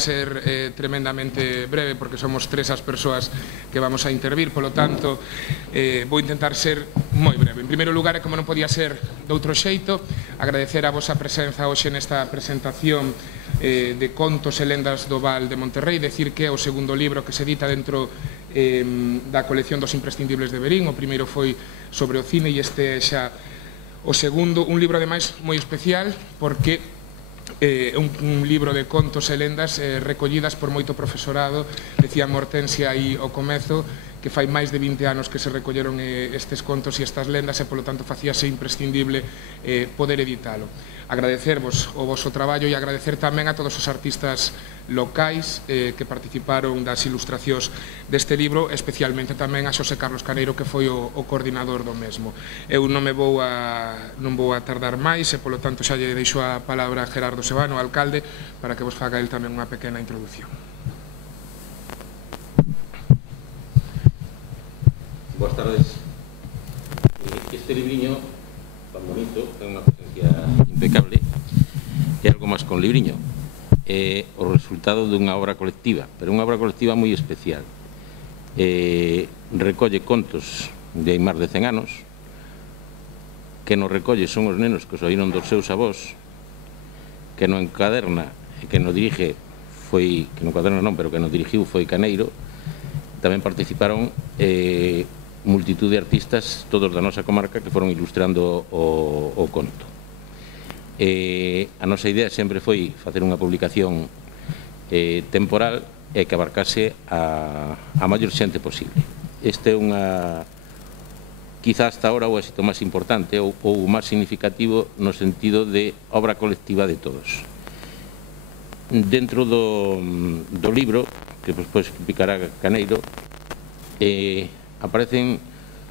ser tremendamente breve porque somos tres as persoas que vamos a intervir, polo tanto vou intentar ser moi breve. En primeiro lugar, e como non podía ser de outro xeito, agradecer a vosa presenza hoxe nesta presentación de Contos e lendas do Val de Monterrei, decir que é o segundo libro que se edita dentro da colección dos imprescindibles de Verín. O primeiro foi sobre o cine e este é xa o segundo, un libro ademais moi especial porque un libro de contos e lendas recollidas por moito profesorado. Decía Hortensia aí ao comezo que fai máis de 20 anos que se recolleron estes contos e estas lendas e polo tanto facíase imprescindible poder editalo. Agradecervos o voso traballo e agradecer tamén a todos os artistas locais que participaron das ilustracións deste libro, especialmente tamén a Xosé Carlos Caneiro, que foi o coordinador do mesmo. Eu non vou a tardar máis e polo tanto xa lle deixo a palabra a Gerardo Sebano, alcalde, para que vos faga el tamén unha pequena introducción. Boas tardes. Este libriño tan bonito, ten unha presencia impecable, é algo máis con libriño. É o resultado dunha obra colectiva, pero unha obra colectiva moi especial. Recolle contos de hai máis de 100 anos, que nos recolle son os nenos que os oíron dos seus avós, que non encaderna e que nos dirige foi, que non encaderna non, pero que nos dirigiu foi Caneiro. Tamén participaron multitud de artistas, todos da nosa comarca, que foron ilustrando o conto. A nosa idea sempre foi facer unha publicación temporal e que abarcase a maior xente posible. Este é unha, quizá hasta ahora, o éxito máis importante ou o máis significativo no sentido de obra colectiva de todos. Dentro do libro, que despois explicará Caneiro, aparecen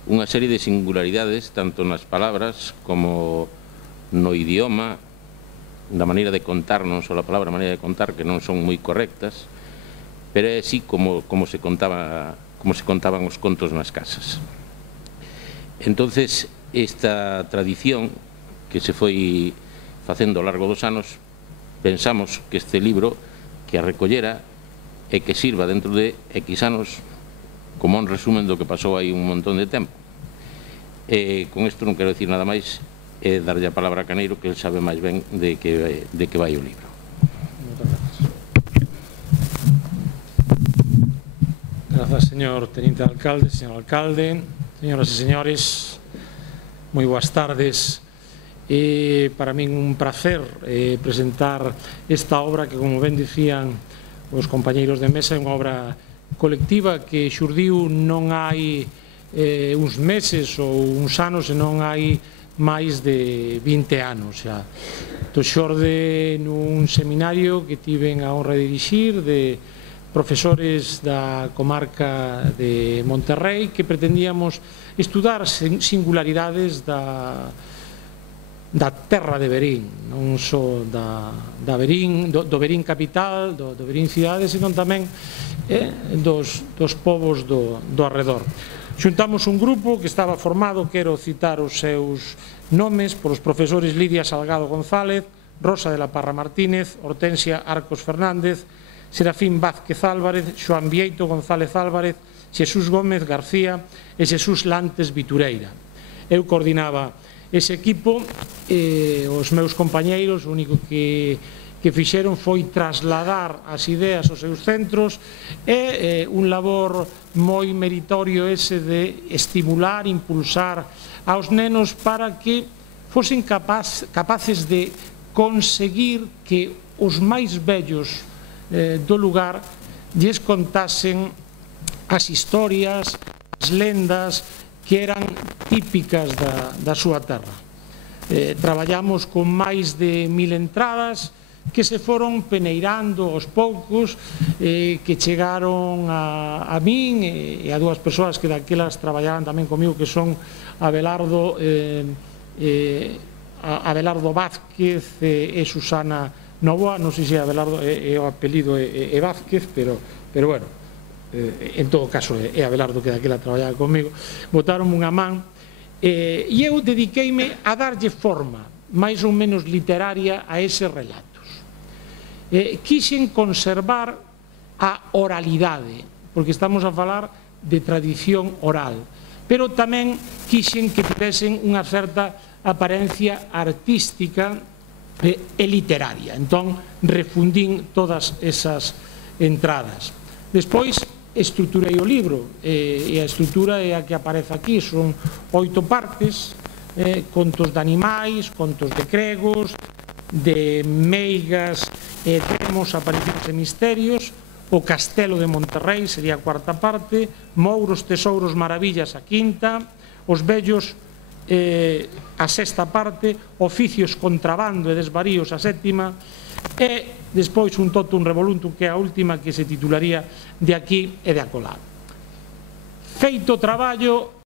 unha serie de singularidades tanto nas palabras como no idioma, da maneira de contar, non só a palabra, a maneira de contar, que non son moi correctas, pero é así como se contaban os contos nas casas. Entonces, esta tradición que se foi facendo ao largo dos anos, pensamos que este libro que a recollera e que sirva dentro de X anos como un resumen do que pasou aí un montón de tempo. Con isto non quero dicir nada máis, darlle a palabra a Caneiro, que ele sabe máis ben de que vai o libro. Grazas, señor teniente alcalde, señor alcalde, señoras e señores, moi boas tardes. Para min un prazer presentar esta obra que, como ben dicían os compañeiros de mesa, é unha obra colectiva que xurdiu non hai uns meses ou uns anos, senón hai máis de 20 anos xa. Xorde nun seminario que tiven a honra de dirixir de profesores da comarca de Monterrei, que pretendíamos estudar singularidades da terra de Verín, non só do Verín capital, do Verín cidade, senón tamén dos povos do arredor. Xuntamos un grupo que estaba formado, quero citar os seus nomes, polos profesores Lidia Salgado González, Rosa de la Parra Martínez, Hortensia Arcos Fernández, Serafín Vázquez Álvarez, Xoán Vieito González Álvarez, Xesús Gómez García e Xesús Lantes Vitureira. Eu coordinaba ese equipo e os meus compañeiros o único que fixeron foi trasladar as ideas aos seus centros e un labor moi meritorio ese de estimular, impulsar aos nenos para que fosen capaces de conseguir que os máis vellos do lugar lles contasen as historias, as lendas que eran típicas da súa terra. Traballamos con máis de 1000 entradas que se foron peneirando aos poucos, que chegaron a min e a dúas persoas que daquelas traballaban tamén comigo, que son Abelardo Vázquez e Susana Novoa. Non sei se Abelardo é o apelido é Vázquez, pero bueno, en todo caso é Abelardo, que daquela traballaba comigo. Botaron unha man e eu dediqueime a darlle forma máis ou menos literaria a eses relatos. quixen conservar a oralidade, porque estamos a falar de tradición oral, pero tamén quixen que tivesen unha certa apariencia artística e literaria. Entón, refundín todas esas entradas. Despois, estruturei o libro, e a estrutura é a que aparece aquí, son 8 partes, contos de animais, contos de cregos, de meigas e demos, aparicións e misterios, o Castelo de Monterrey sería a 4ª parte, Mouros, tesouros, maravillas a 5ª, os vellos a 6ª parte, oficios, contrabando e desvaríos a 7ª, e despois un totum revolutum que é a última, que se titularía De aquí e de acolá. Feito o traballo,